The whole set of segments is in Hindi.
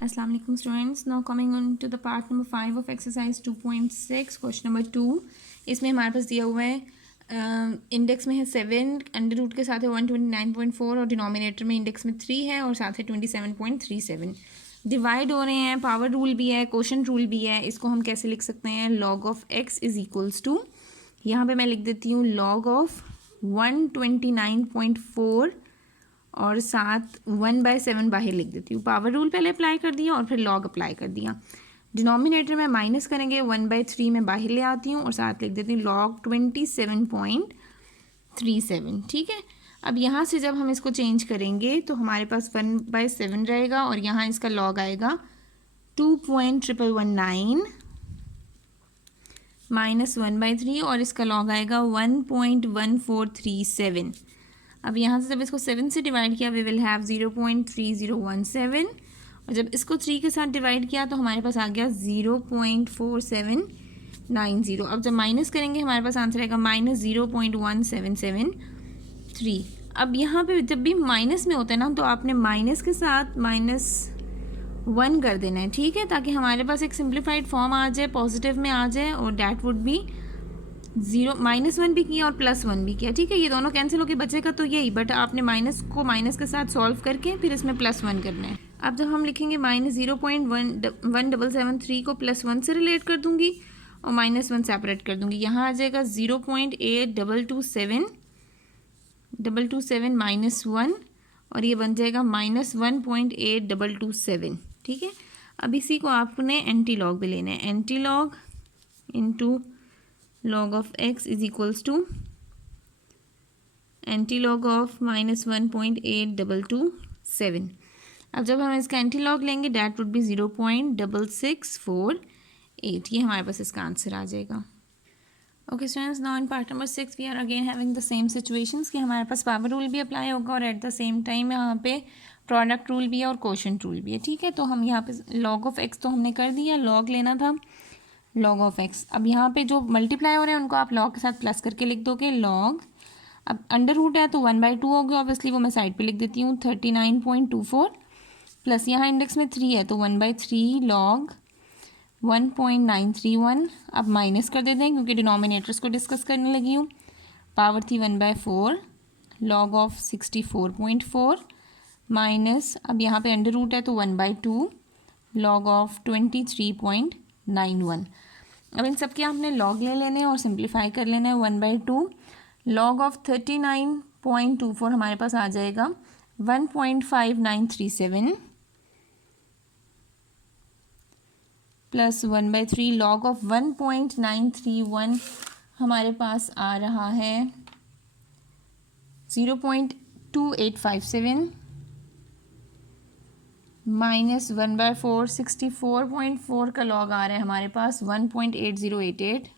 Assalamu alaikum students. Now coming on to the part number 5 of exercise 2.6 question number 2. इसमें हमारे पास दिया हुआ है इंडेक्स में है 7, अंडर रूट के साथ है 129.4 और डिनोमिनेटर में इंडेक्स में 3 है और साथ है 27.37. डिवाइड हो रहे हैं, पावर रूल भी है, कोशेंट रूल भी है. इसको हम कैसे लिख सकते हैं? Log of X is equals to, यहाँ पे मैं लिख देती हूँ लॉग ऑफ 129.4 और साथ 1/7 बाहर लिख देती हूँ. पावर रूल पहले अप्लाई कर दिया और फिर लॉग अप्लाई कर दिया. डिनोमिनेटर में माइनस करेंगे, 1/3 में बाहर ले आती हूँ और साथ लिख देती हूँ लॉग 27.37. ठीक है. अब यहाँ से जब हम इसको चेंज करेंगे तो हमारे पास 1/7 रहेगा और यहाँ इसका लॉग आएगा 2.119 माइनस 1/3 और इसका लॉग आएगा 1.1437. अब यहाँ से जब इसको 7 से डिवाइड किया वी विल हैव 0.3017 और जब इसको 3 के साथ डिवाइड किया तो हमारे पास आ गया 0.4790. अब जब माइनस करेंगे हमारे पास आंसर आएगा -0.1773. अब यहाँ पे जब भी माइनस में होता है ना तो आपने माइनस के साथ -1 कर देना है. ठीक है, ताकि हमारे पास एक सिंप्लीफाइड फॉर्म आ जाए, पॉजिटिव में आ जाए और डैट वुड बी 0 -1 भी किया और +1 भी किया. ठीक है, ये दोनों कैंसिल होकर बचेगा तो यही, बट आपने माइनस को माइनस के साथ सॉल्व करके फिर इसमें +1 करना है. अब जब हम लिखेंगे -0.1773 को +1 से रिलेट कर दूंगी और -1 सेपरेट कर दूंगी. यहाँ आ जाएगा 0.8227 -1 और ये बन जाएगा -1.8227. ठीक है. अब इसी को आपने एंटी लॉग भी लेना है. Anti log into log of x is equals to anti-log of -1.8227. अब जब हम इसका एंटी लॉग लेंगे डैट वुड बी 0.6648. ये हमारे पास इसका आंसर आ जाएगा. Okay students, now in part number 6 we are again having the same situations कि हमारे पास पावर रूल भी अप्लाई होगा और एट द सेम टाइम यहाँ पे प्रोडक्ट रूल भी है और कोशेंट रूल भी है. ठीक है, तो हम यहाँ पे log ऑफ x तो हमने कर दिया, लॉग लेना था लॉग ऑफ एक्स. अब यहाँ पे जो मल्टीप्लाई हो रहे हैं उनको आप लॉग के साथ प्लस करके लिख दोगे लॉग. अब अंडर रूट है तो 1/2 हो गया ऑब्वियसली, वो मैं साइड पे लिख देती हूँ 39.24 प्लस यहाँ इंडेक्स में 3 है तो 1/3 लॉग 1.931. अब माइनस कर देते हैं क्योंकि डिनोमिनेटर्स को डिस्कस करने लगी हूँ. पावर थी 1/4 लॉग ऑफ 64.4 माइनस, अब यहाँ पे अंडर रूट है तो 1/2 लॉग ऑफ 23.91. अब इन सब के आपने लॉग ले लेने और सिंप्लीफाई कर लेना है. 1/2 लॉग ऑफ 39.24 हमारे पास आ जाएगा 1.5937 प्लस 1/3 लॉग ऑफ 1.931 हमारे पास आ रहा है 0.2857 माइनस 1/4 64.4 का लॉग आ रहा है हमारे पास 1.8088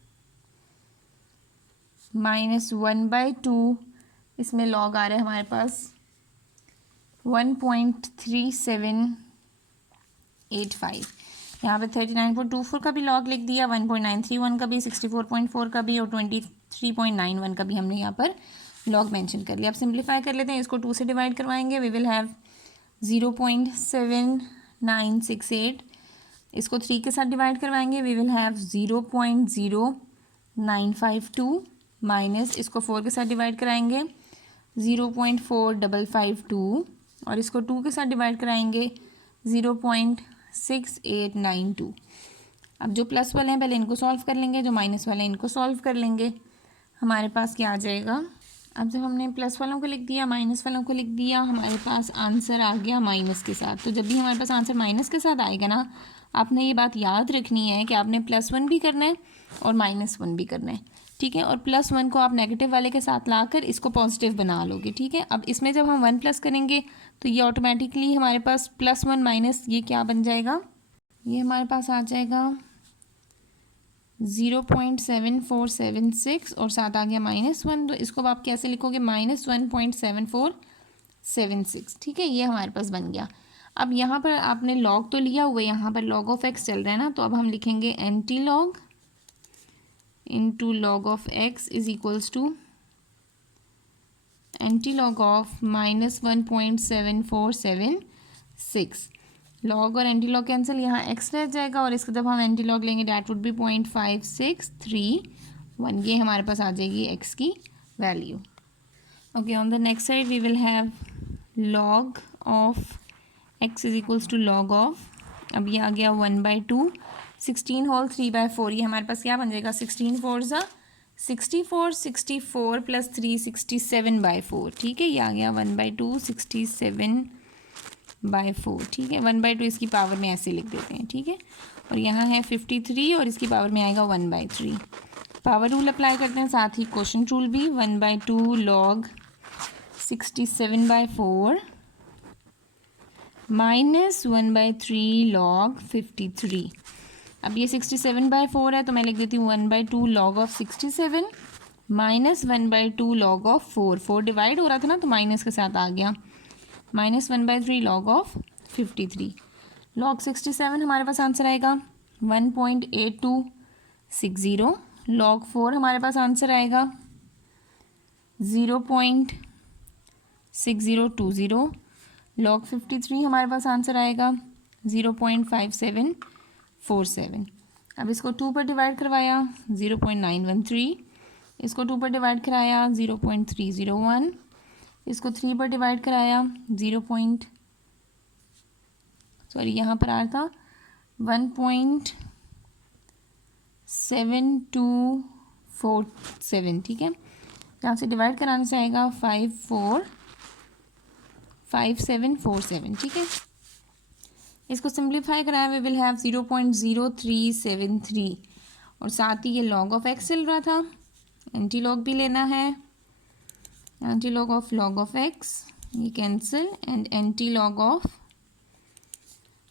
माइनस 1/2 इसमें लॉग आ रहा है हमारे पास 1.3785. यहाँ पे 39.24 का भी लॉग लिख दिया, 1.931 का भी, 64.4 का भी और 23.91 का भी हमने यहाँ पर लॉग मेंशन कर लिया. अब सिंप्लीफाई कर लेते हैं. इसको 2 से डिवाइड करवाएंगे वी विल हैव 0.7968. इसको 3 के साथ डिवाइड करवाएंगे वी विल हैव 0.0952 माइनस इसको 4 के साथ डिवाइड कराएंगे 0.4552 और इसको 2 के साथ डिवाइड कराएंगे 0.6892. अब जो प्लस वाले हैं पहले इनको सॉल्व कर लेंगे, जो माइनस वाले हैं इनको सॉल्व कर लेंगे. हमारे पास क्या आ जाएगा? अब जब हमने प्लस वालों को लिख दिया माइनस वालों को लिख दिया हमारे पास आंसर आ गया माइनस के साथ. तो जब भी हमारे पास आंसर माइनस के साथ आएगा ना, आपने ये बात याद रखनी है कि आपने +1 भी करना है और -1 भी करना है. ठीक है, और +1 को आप नेगेटिव वाले के साथ लाकर इसको पॉजिटिव बना लोगे. ठीक है, अब इसमें जब हम 1 प्लस करेंगे तो ये ऑटोमेटिकली हमारे पास +1 माइनस ये क्या बन जाएगा, ये हमारे पास आ जाएगा 0.7476 और साथ आ गया -1. तो इसको आप कैसे लिखोगे? -1.7476. ठीक है, ये हमारे पास बन गया. अब यहाँ पर आपने लॉग तो लिया हुआ है, यहाँ पर लॉग ऑफ एक्स चल रहा है ना, तो अब हम लिखेंगे anti log into log of X is equals to anti log of -1.7476. Log और एंटी लॉग कैंसिल, यहाँ एक्स रह जाएगा और इसका जब हम एंटी लॉग लेंगे डैट वुड बी 0.5631, ये हमारे पास आ जाएगी एक्स की value. Okay, on the next side we will have log of X is equals to log of, अब ये आ गया 1/2, 16 होल 3/4, ये हमारे पास क्या बन जाएगा 16 4 64, 64 प्लस 3 67/4, ठीक है, ये आ गया 1/2 67/4, ठीक है, 1/2 इसकी पावर में ऐसे लिख देते हैं, ठीक है, और यहाँ है 53 और इसकी पावर में आएगा 1/3। पावर रूल अप्लाई करते हैं, साथ ही क्वोशंट रूल भी, 1/2 लॉग 67/4 माइनस 1/3 लॉग 53। अब ये 67/4 है तो मैं लिख देती हूँ 1/2 log of 67 minus 1/2 log of 4 divide हो रहा था ना तो माइनस के साथ आ गया, माइनस 1/3 लॉग ऑफ 53। लॉग 67 हमारे पास आंसर आएगा 1.8260, लॉग 4 हमारे पास आंसर आएगा 0.6020, लॉग 53 हमारे पास आंसर आएगा 0.5747। अब इसको 2 पर डिवाइड करवाया 0.913, इसको 2 पर डिवाइड कराया 0.301, इसको 3 पर डिवाइड कराया यहाँ पर आया था 1.7247, ठीक है, यहाँ से डिवाइड कराने से आएगा 545747, ठीक है, इसको सिंप्लीफाई कराया वी विल हैव 0.0373 और साथ ही ये लॉग ऑफ एक्स चल रहा था, एंटी लॉग भी लेना है, एंटी लॉग ऑफ एक्स ये cancel and anti log of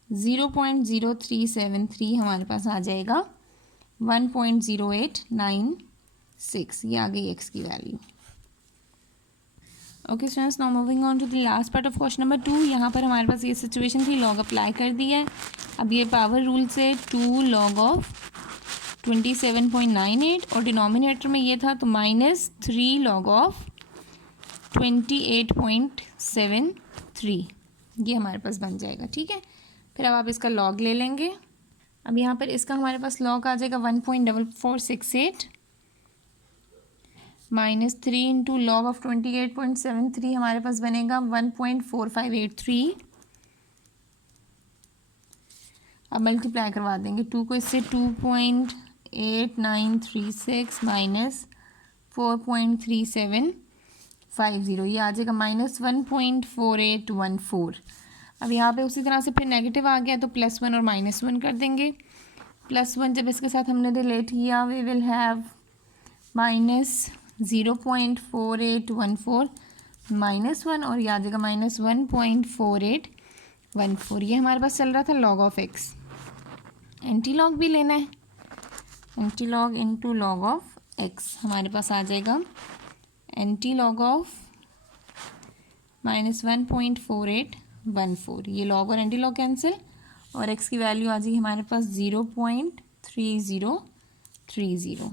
0.0373 हमारे पास आ जाएगा 1.0896, ये आ गई एक्स की value. Okay students, now moving on to the last part of question number 2। यहाँ पर हमारे पास ये सिचुएशन थी, लॉग अप्लाई कर दिया है। अब ये पावर रूल से 2 लॉग ऑफ 27.98 और डिनोमिनेटर में ये था तो -3 लॉग ऑफ 28.73 ये हमारे पास बन जाएगा, ठीक है। फिर अब आप इसका लॉग ले लेंगे। अब यहाँ पर इसका हमारे पास लॉग आ जाएगा 1.4468 -3 इंटू लॉग ऑफ 28.73 हमारे पास बनेगा 1.4583। अब मल्टीप्लाई करवा देंगे 2 को इससे, 2.8936 माइनस 4.3750, ये आ जाएगा -1.4814। अब यहाँ पे उसी तरह से फिर नेगेटिव आ गया तो +1 और -1 कर देंगे। +1 जब इसके साथ हमने रिलेट किया वी विल हैव -0.4814 -1 और ये आ जाएगा -1.4814। ये हमारे पास चल रहा था log of x. Anti log भी लेना है, anti log into log of x हमारे पास आ जाएगा एंटी लॉग ऑफ -1.4814। ये लॉग और एंटी लॉग कैंसिल और एक्स की वैल्यू आ जाएगी हमारे पास 0.3030।